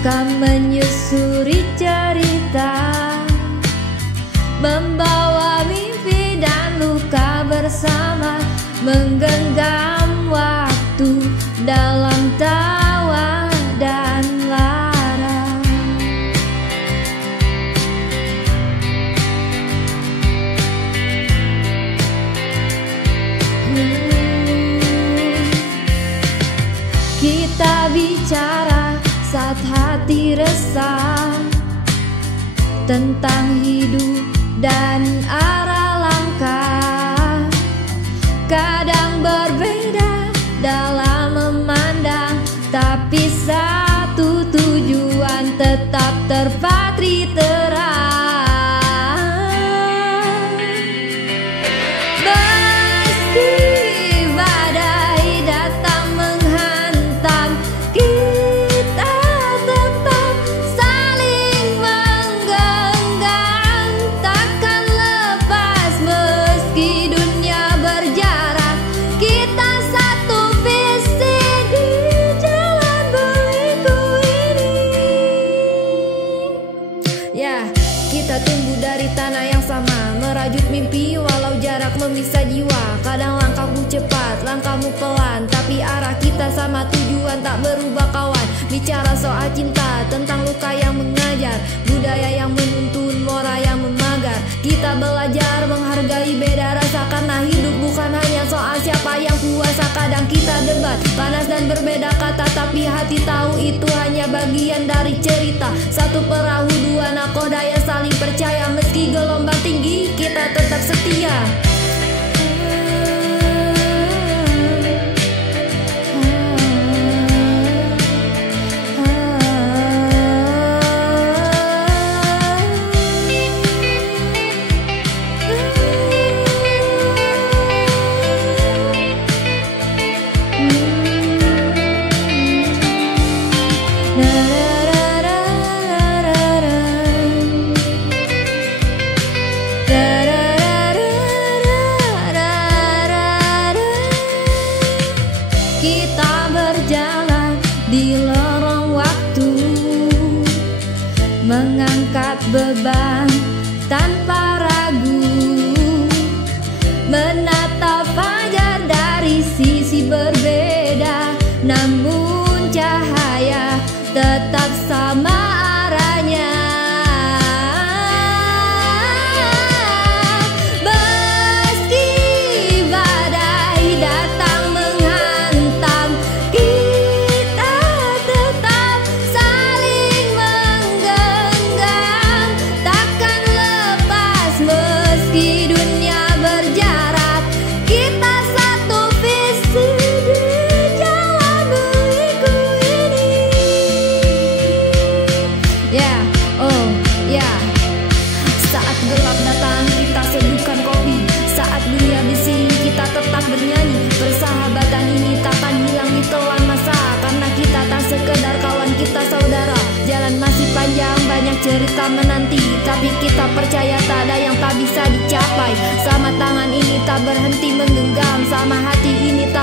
akan menyusuri cerita, membawa mimpi dan luka bersama, menggenggam waktu dalam tawa dan lara. Kita bicara saat hati resah tentang hidup dan arah langkah. Kadang berbeda dalam memandang, tapi satu tujuan tetap terpatri terang. Meski badai datang menghantam, kita tetap saling menggenggam, takkan lepas meski dunia berjarak. Kita satu visi di jalan berliku ini. Ya, kita tumbuh dari tanah yang sama, merajut mimpi walau jarak memisah jiwa. Kadang langkahku cepat, langkahmu pelan, tapi arah kita sama, tujuan tak berubah kawan. Bicara soal cinta, tentang luka yang mengajar, budaya yang menuntun, moral yang memagar. Kita belajar menghargai beda rasa, karena hidup bukan hanya soal siapa yang kuasa. Kadang kita debat, panas dan berbeda kata, tapi hati tahu itu hanya bagian dari cerita. Satu perahu dua nakoda yang saling percaya, meski gelombang tinggi kita tetap setia. Kita berjalan di lorong waktu, mengangkat beban tanpa ragu, menatap fajar dari sisi berbeda, namun cahaya tetap sama arahnya. Saat gelap datang kita seduhkan kopi, saat dunia bising kita tetap bernyanyi. Persahabatan ini takkan hilang ditelan masa, karena kita tak sekedar kawan, kita saudara. Jalan masih panjang, banyak cerita menanti, tapi kita percaya tak ada yang tak bisa dicapai. Sama tangan ini tak berhenti menggenggam, sama hati ini tak